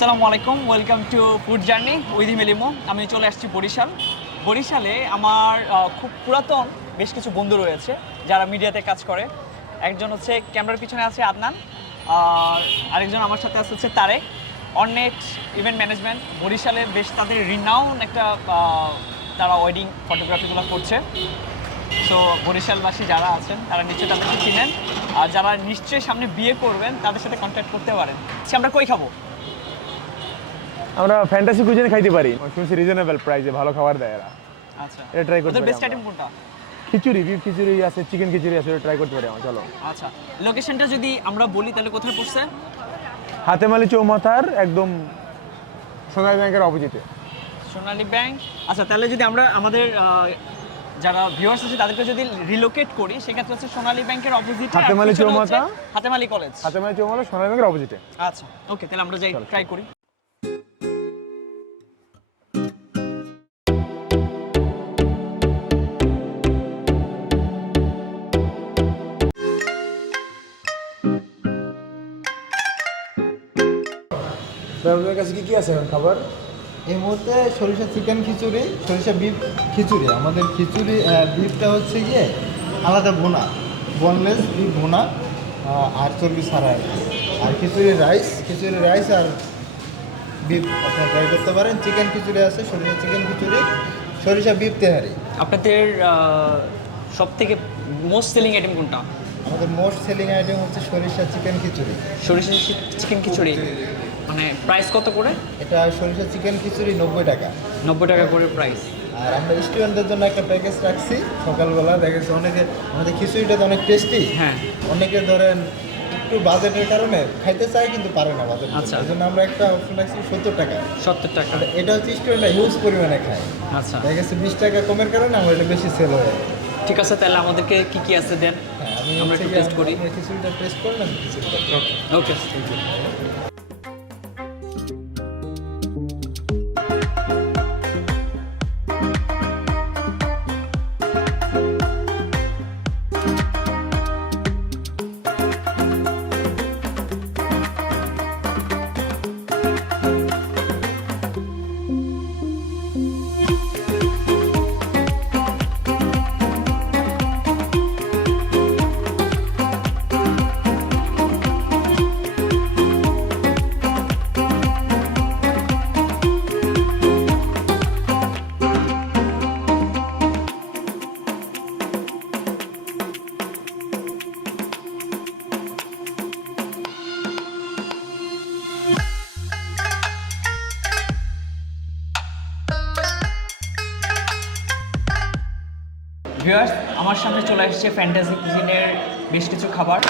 আসসালামু আলাইকুম, welcome to food journey with মেলিমো। আমি চলে আসছি বরিশালে। আমার খুব পুরাতন বেশ কিছু বন্ধু রয়েছে যারা মিডিয়াতে কাজ করে। একজন হচ্ছে ক্যামেরার পিছনে আছে আদনান, আর আরেকজন আমার সাথে আছে হচ্ছে তারেক। অনেক ইভেন্ট ম্যানেজমেন্ট বরিশালে বেশ তাদের রিনাউন একটা তারা ওয়েডিং ফটোগ্রাফিগুলো করছে। সো বরিশালবাসী যারা আছেন তারা নিশ্চয়ই তাদেরকে চিনেন, আর যারা নিশ্চয়ই সামনে বিয়ে করবেন তাদের সাথে কন্ট্যাক্ট করতে পারেন। আমরা কই খাবো? আমরা ফ্যান্টাসি কুজিনে খাইতে পারি, শুনছি রিজনেবল প্রাইসে ভালো খাবার দেয় এরা। আচ্ছা, এটা ট্রাই করতে ওদের পারি বেস্ট আইটেম আমরা। কোনটা? খিচুড়ি, বিফ খিচুড়ি আছে, চিকেন খিচুড়ি আছে, এটা ট্রাই করতে পারি আমরা। চলো। আচ্ছা, লোকেশনটা যদি আমরা বলি তাহলে কোথায় পড়ছে? হাতেমালি চৌমাথার একদম সোনালী ব্যাংকের অপোজিটে। সোনালী ব্যাংক। আচ্ছা, তাহলে যদি আমরা আমাদের যারা ভিউয়ার্স আছে তাদেরকে যদি রিলোকেট করি সেক্ষেত্রে হচ্ছে সোনালী ব্যাংকের অপোজিটে হাতেমালি চৌমাথা, হাতেমালি কলেজ। হাতেমালি চৌমাথা সোনালী ব্যাংকের অপোজিটে। আচ্ছা, ওকে, তাহলে আমরা যাই, ট্রাই করি। আপনার কাছে কি কি আছে এখন খাবার? এই মুহূর্তে সরিষা চিকেন খিচুড়ি, সরিষা বিফ খিচুড়ি। আমাদের খিচুড়ি বিফটা হচ্ছে গিয়ে আলাদা ভুনা, বোনলেস বিফ ভুনা আর চর্বি ছাড়া আর কি। আর খিচুড়ি রাইস আর বিফ আপনারা ট্রাই করতে পারেন। চিকেন খিচুড়ি আছে, সরিষা চিকেন খিচুড়ি, সরিষা বিফ তেহারি। আপনাদের সব থেকে মোস্ট সেলিং আইটেম কোনটা? আমাদের মোস্ট সেলিং আইটেম হচ্ছে সরিষা চিকেন খিচুড়ি। সরিষা চিকেন খিচুড়ি, মানে প্রাইস কত করে? এটা সরিষা চিকেন খিচুড়ি 90 টাকা। 90 টাকা করে প্রাইস। আর আমরা স্টুডেন্টদের জন্য একটা প্যাকেজ রাখছি। সকালবেলা দেখা গেছে অনেকে, আমাদের খিচুড়িটা তো অনেক টেস্টি। হ্যাঁ, অনেকে ধরেন একটু বাজেটের কারণে খাইতে চায় কিন্তু পারে না বাজেট। আচ্ছা। এই জন্য আমরা একটা অপশন রাখছি 70 টাকা। 70 টাকা। এটা হচ্ছে স্টুডেন্টরা হিউজ পরিমাণে খায়। আচ্ছা, দেখা গেছে 20 টাকা কমের কারণে আমরা এটা বেশি সেল হয়। ঠিক আছে, তাহলে আমাদেরকে কি কি আছে দেন, হ্যাঁ, আমি আমরা একটু টেস্ট করি। খিচুড়িটা টেস্ট করলাম। খিচুড়িটা ওকে। ভিউয়ার্স, আমার সামনে চলে আসছে ফ্যান্টাসি কুজিনের বেশ কিছু খাবার।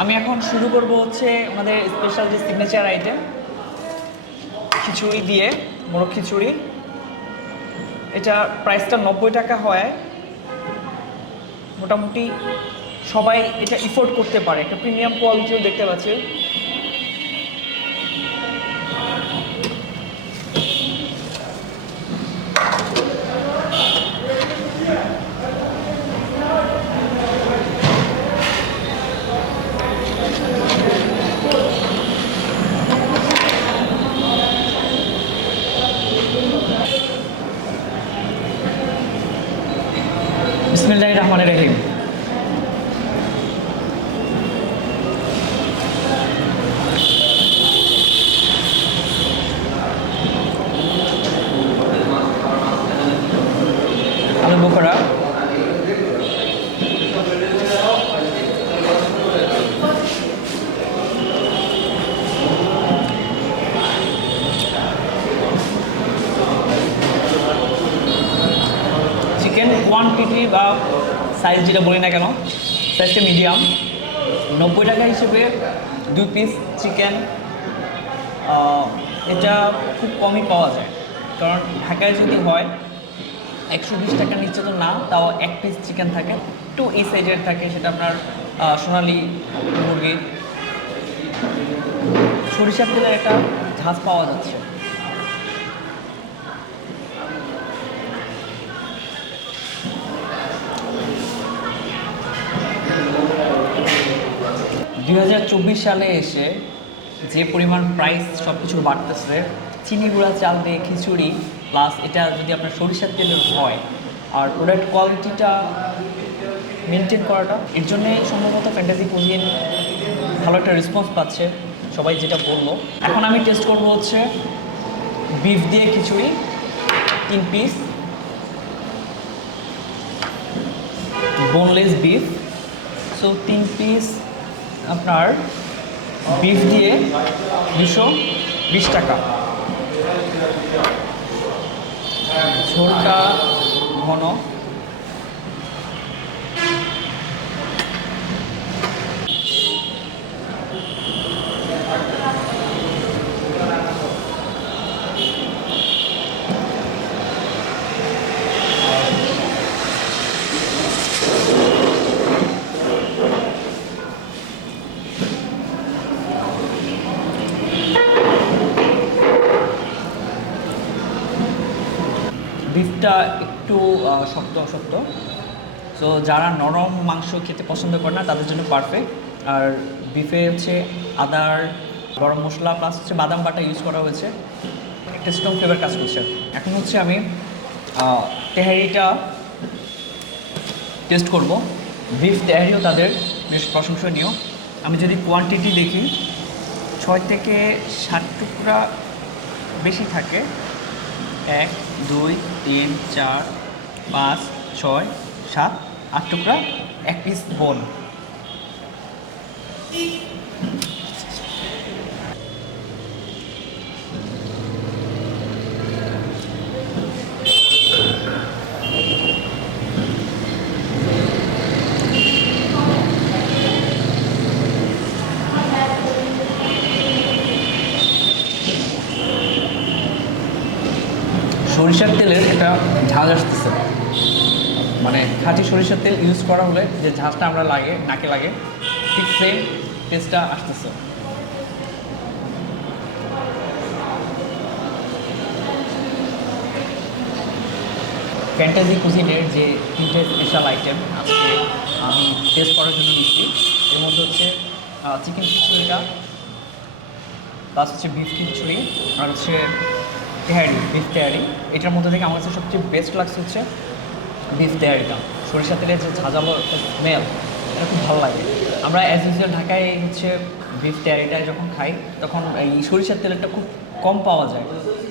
আমি এখন শুরু করব হচ্ছে আমাদের স্পেশাল যে সিগনেচার আইটেম খিচুড়ি দিয়ে, মোরগ খিচুড়ি। এটা প্রাইসটা 90 টাকা হয়। মোটামুটি সবাই এটা এফোর্ড করতে পারে, একটা প্রিমিয়াম কোয়ালিটিও দেখতে পাচ্ছি। বিসমিল্লাহির রহমানির রহিম। আলু বোখরা, চিকেন কোয়ান্টিটি বা সাইজ যেটা বলি না কেন, সাইজটা মিডিয়াম। 90 টাকা হিসেবে 2 পিস চিকেন, এটা খুব কমই পাওয়া যায়। কারণ ঢাকায় যদি হয় 120 টাকার নিচে তো না, তাও 1 পিস চিকেন থাকে, একটু এই সাইজের থাকে, সেটা আপনার সোনালি মুরগির। সরিষার তেলের একটা ঝাঁজ পাওয়া যাচ্ছে। 2024 সালে এসে যে পরিমাণ প্রাইস সব কিছুর বাড়তেছে, চিনি গুঁড়া চাল দিয়ে খিচুড়ি প্লাস এটা যদি আপনার সরিষার তেলের হয় আর প্রোডাক্ট কোয়ালিটিটা মেনটেন করাটা, এর জন্যে সম্ভবত ফ্যান্টাসি কুজিন ভালো একটা রেসপন্স পাচ্ছে সবাই যেটা বললো। এখন আমি টেস্ট করবো হচ্ছে বিফ দিয়ে খিচুড়ি 3 piece, boneless beef. So 3 piece আপনার বিফ দিয়ে 220 টাকা। ঝোলটা ঘন, বিফটা একটু শক্ত অশক্ত, সো যারা নরম মাংস খেতে পছন্দ করে না তাদের জন্য পারফেক্ট। আর বিফে হচ্ছে আদার গরম মশলা প্লাস হচ্ছে বাদাম বাটা ইউজ করা হয়েছে, একটা স্ট্রং ফ্লেভার কাজ করছে। এখন হচ্ছে আমি তেহারিটা টেস্ট করব। বিফ তেহারিও তাদের বেশ প্রশংসনীয়। আমি যদি কোয়ান্টিটি দেখি 6 থেকে 7 টুকরা বেশি থাকে, 1 2 3 4 5 6 7 8 টুকরা, 1 পিস বোন। সরিষার তেলের একটা ঝাঁজ আসতেছে, মানে খাঁটি সরিষার তেল ইউজ করা হলে যে ঝাঁজটা আমরা লাগে নাকে লাগে, ঠিক সেম টেস্টটা আসতেছে। ফ্যান্টাসি কুজিনের যে 3টে স্পেশাল আইটেম আজকে আমি টেস্ট করার জন্য নিচ্ছি, এর মধ্যে হচ্ছে চিকেন খিচুড়িটা, প্লাস হচ্ছে বিফ খিচুড়ি, আর হচ্ছে তেহারি, বিফ তেহারি। এটার মধ্যে থেকে আমার কাছে সবচেয়ে বেস্ট লাগছে হচ্ছে বিফ তেহারিটা। সরিষা তেলের যে ঝাঁঝালো একটা স্মেল, এটা খুব ভালো লাগে। আমরা অ্যাজ ইউজুয়াল ঢাকায় হচ্ছে বিফ তেহারিটা যখন খাই তখন এই সরিষার তেলটা খুব কম পাওয়া যায়,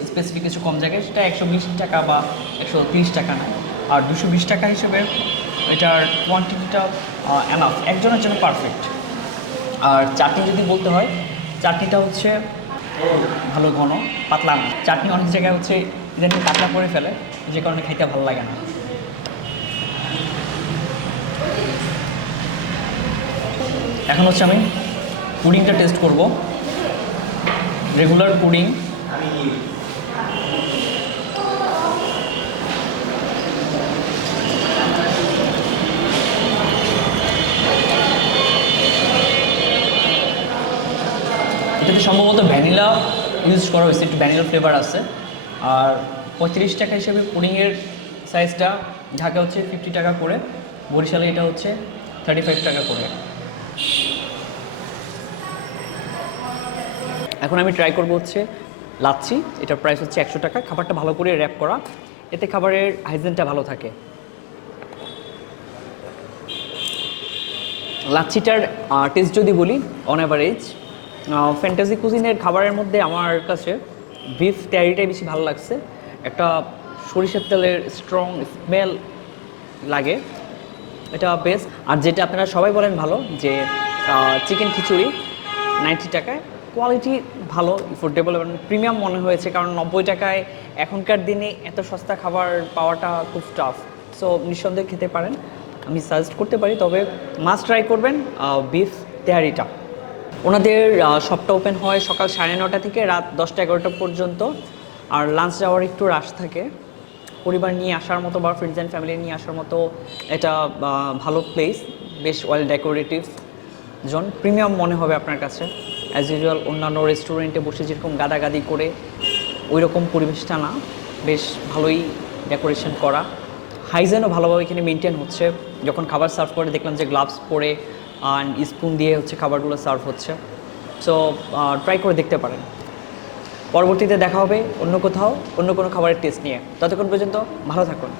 স্পেসিফিক কিছু কম জায়গায়, সেটা 120 টাকা বা 130 টাকা না। আর 220 টাকা হিসেবে এটার কোয়ান্টিটিটা এনাফ, একজনের জন্য পারফেক্ট। আর চাটনি যদি বলতে হয়, চাটনিটা হচ্ছে ভালো ঘন, পাতলা না। চাটনি অনেক জায়গায় হচ্ছে ইদানিং পাতলা করে ফেলে, যে কারণে খাইতে ভালো লাগে না। এখন হচ্ছে আমি পুডিংটা টেস্ট করব। রেগুলার পুডিং, এটাতে সম্ভবত ভ্যানিলা ইউজ করা হয়েছে, একটু ভ্যানিলা ফ্লেভার আছে। আর 35 টাকা হিসেবে পুডিংয়ের সাইজটা ঢাকা হচ্ছে 50 টাকা করে, বরিশালে এটা হচ্ছে 35 টাকা করে। এখন আমি ট্রাই করব হচ্ছে লাচ্ছি, এটার প্রাইস হচ্ছে 100 টাকা। খাবারটা ভালো করে র্যাপ করা, এতে খাবারের হাইজিনটা ভালো থাকে। লাচ্ছিটার টেস্ট যদি বলি, অন অ্যাভারেজ ফ্যান্টাসি কুজিনের খাবারের মধ্যে আমার কাছে বিফ তেহারিটাই বেশি ভালো লাগছে। একটা সরিষার তেলের স্ট্রং স্মেল লাগে, এটা বেস্ট। আর যেটা আপনারা সবাই বলেন ভালো, যে চিকেন খিচুড়ি 90 টাকায়, কোয়ালিটি ভালো, এফোর্ডেবল এবং প্রিমিয়াম মনে হয়েছে, কারণ 90 টাকায় এখনকার দিনে এত সস্তা খাবার পাওয়াটা খুব টাফ। সো নিঃসন্দেহে খেতে পারেন, আমি সাজেস্ট করতে পারি। তবে মাস্ট ট্রাই করবেন বিফ তেহারিটা। ওনাদের শপটা ওপেন হয় সকাল 9:30 থেকে রাত 10টা-11টা পর্যন্ত। আর লাঞ্চ যাওয়ার একটু রাশ থাকে, পরিবার নিয়ে আসার মতো বা ফ্রেন্ডস অ্যান্ড ফ্যামিলি নিয়ে আসার মতো এটা ভালো প্লেস, বেশ ওয়েল ডেকোরেটিভ জোন, প্রিমিয়াম মনে হবে আপনার কাছে। অ্যাজ ইউজুয়াল অন্যান্য রেস্টুরেন্টে বসে যেরকম গাদাগাদি করে ওই রকম পরিবেশটা না, বেশ ভালোই ডেকোরেশন করা, হাইজেনও ভালোভাবে এখানে মেনটেন হচ্ছে। যখন খাবার সার্ভ করে দেখলাম যে গ্লাভস পরে আর স্পুন দিয়ে হচ্ছে খাবারগুলো সার্ভ হচ্ছে। সো ট্রাই করে দেখতে পারেন। পরবর্তীতে দেখা হবে অন্য কোথাও অন্য কোনো খাবারের টেস্ট নিয়ে। ততক্ষণ পর্যন্ত ভালো থাকুন।